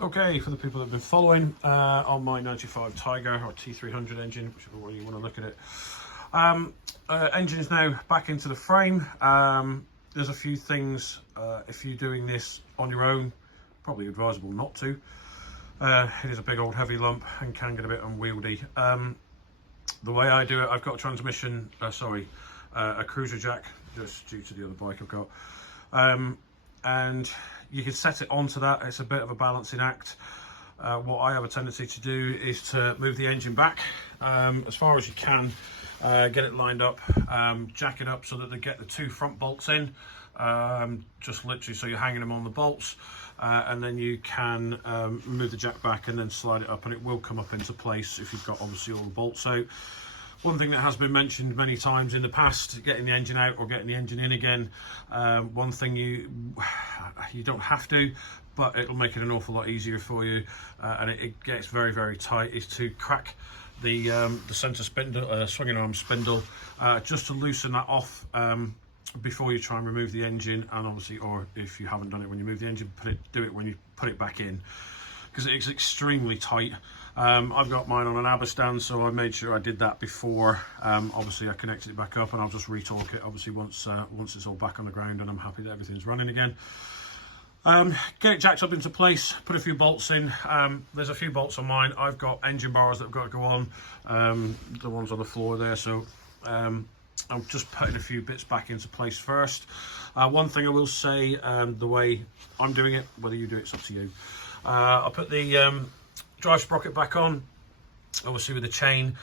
Okay, for the people that have been following on my 95 Tiger or T300 engine, whichever way you want to look at it. Engine is now back into the frame. There's a few things, if you're doing this on your own, probably advisable not to. It is a big old heavy lump and can get a bit unwieldy. The way I do it, I've got a transmission, a cruiser jack, just due to the other bike I've got. And you can set it onto that. It's a bit of a balancing act. What I have a tendency to do is to move the engine back as far as you can, get it lined up, jack it up so that they get the two front bolts in, just literally so you're hanging them on the bolts, and then you can move the jack back and then slide it up, and it will come up into place if you've got obviously all the bolts out. One thing that has been mentioned many times in the past, getting the engine out or getting the engine in again, one thing you don't have to, but it'll make it an awful lot easier for you, and it gets very, very tight, is to crack the center spindle, swinging arm spindle, just to loosen that off before you try and remove the engine. And obviously, or if you haven't done it when you move the engine, do it when you put it back in, because it's extremely tight. I've got mine on an ABBA stand, so I made sure I did that before. Obviously I connected it back up, and I'll just retorque it obviously once it's all back on the ground and I'm happy that everything's running again. Get it jacked up into place, put a few bolts in. There's a few bolts on mine. I've got engine bars that have got to go on, the ones on the floor there, so I'm just putting a few bits back into place first. One thing I will say, the way I'm doing it, whether you do it's up to you. I'll put the drive sprocket back on, obviously with the chain,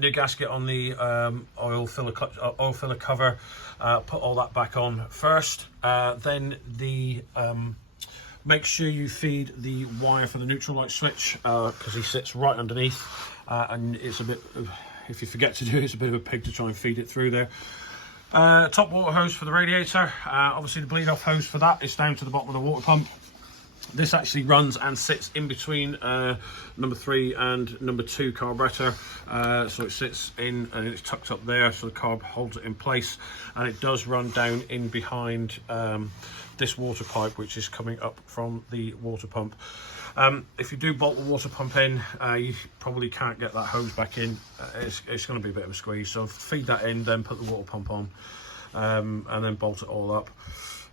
new gasket on the oil filler cover, put all that back on first. Then make sure you feed the wire for the neutral light switch, because he sits right underneath, and it's a bit, if you forget to do it, it's a bit of a pig to try and feed it through there. Top water hose for the radiator, obviously the bleed off hose for that is down to the bottom of the water pump. This actually runs and sits in between number 3 and number 2 carburetor, so it sits in and it's tucked up there, so the carb holds it in place, and it does run down in behind this water pipe, which is coming up from the water pump. If you do bolt the water pump in, you probably can't get that hose back in. It's going to be a bit of a squeeze, so feed that in, then put the water pump on, and then bolt it all up.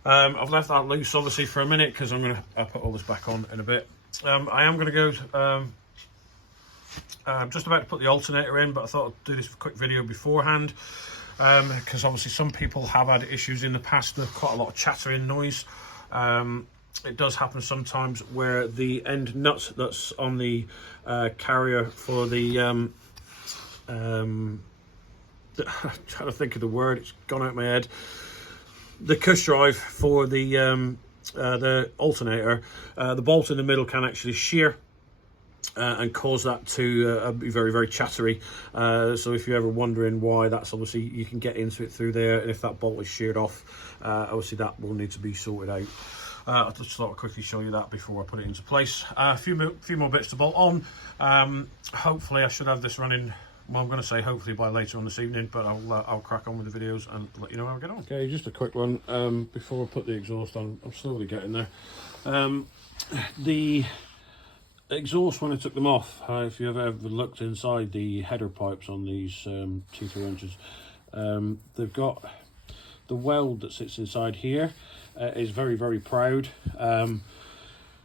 I've left that loose obviously for a minute because I'm going to put all this back on in a bit. I am going to go, I'm just about to put the alternator in, but I thought I'd do this quick video beforehand, because obviously some people have had issues in the past with quite a lot of chattering noise. It does happen sometimes where the end nut that's on the carrier for the I'm trying to think of the word, it's gone out of my head. The cush drive for the alternator, the bolt in the middle can actually shear and cause that to be very, very chattery. So if you're ever wondering why, that's obviously, you can get into it through there, and if that bolt is sheared off, obviously that will need to be sorted out. I'll just thought I'd quickly show you that before I put it into place. A few more bits to bolt on. Hopefully I should have this running, well, I'm going to say hopefully by later on this evening, but I'll crack on with the videos and let you know how I get on. Okay, just a quick one before I put the exhaust on. I'm slowly getting there. The exhaust, when I took them off, if you've ever looked inside the header pipes on these T300s, they've got the weld that sits inside here is very, very proud.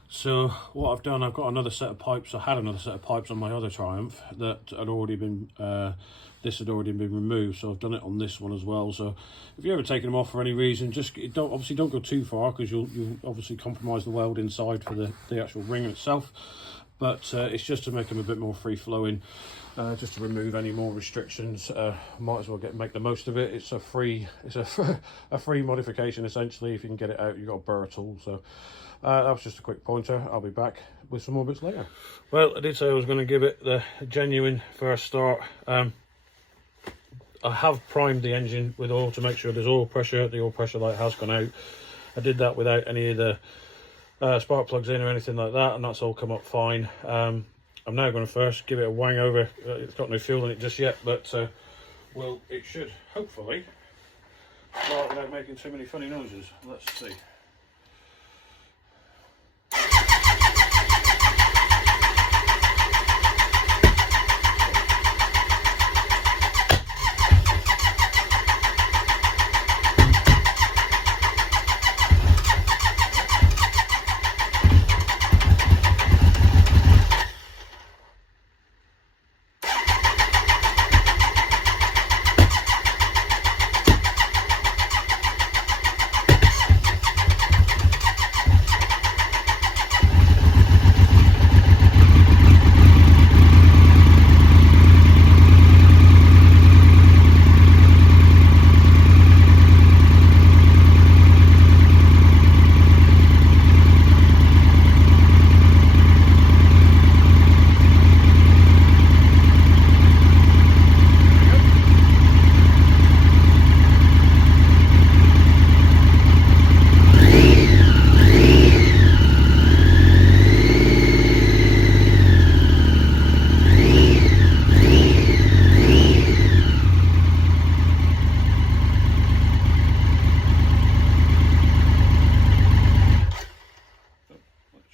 So what I've done, I've got another set of pipes. I had another set of pipes on my other Triumph that had already been, this had already been removed. So I've done it on this one as well. So if you're ever taking them off for any reason, just obviously don't go too far, because you'll obviously compromise the weld inside for the actual ring itself. But it's just to make them a bit more free flowing, just to remove any more restrictions. Might as well make the most of it. It's a free modification essentially. If you can get it out, you've got a burr tool. So that was just a quick pointer. I'll be back with some more bits later. Well, I did say I was going to give it the genuine first start. I have primed the engine with oil to make sure there's oil pressure. The oil pressure light has gone out. I did that without any of the spark plugs in or anything like that, and that's all come up fine. I'm now going to first give it a wang over. It's got no fuel in it just yet, but well, it should hopefully start without making too many funny noises. Let's see.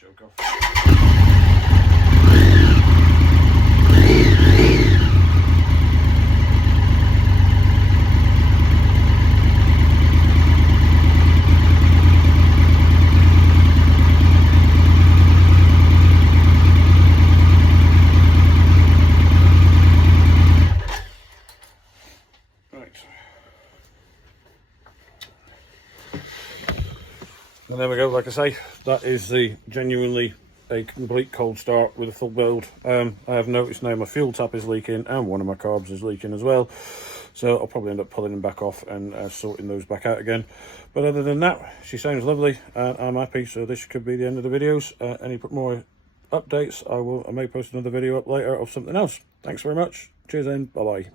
choke off. And there we go, like I say, that is the genuinely a complete cold start with a full build. I have noticed now my fuel tap is leaking and one of my carbs is leaking as well. So I'll probably end up pulling them back off and sorting those back out again. But other than that, she sounds lovely and I'm happy. So this could be the end of the videos. Any more updates, I may post another video up later of something else. Thanks very much. Cheers then. Bye-bye.